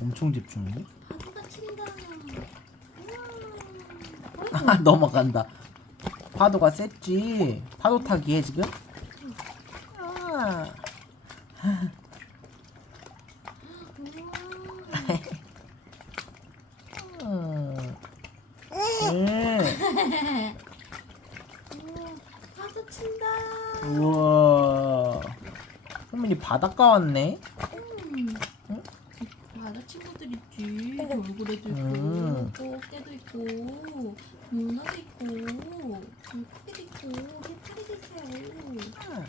엄청 집중해. 파도가 친다. 아, 넘어간다. 파도가 셌지. 파도 타기 해 지금. 아. 파도 친다. 우와. 할머니 바닷가 왔네. 응? 바다 친구들 있지. 돌고래도 있고, 꽃게도 있고, 문어도 있고, 물고기도 있고, 해파리도 있어요.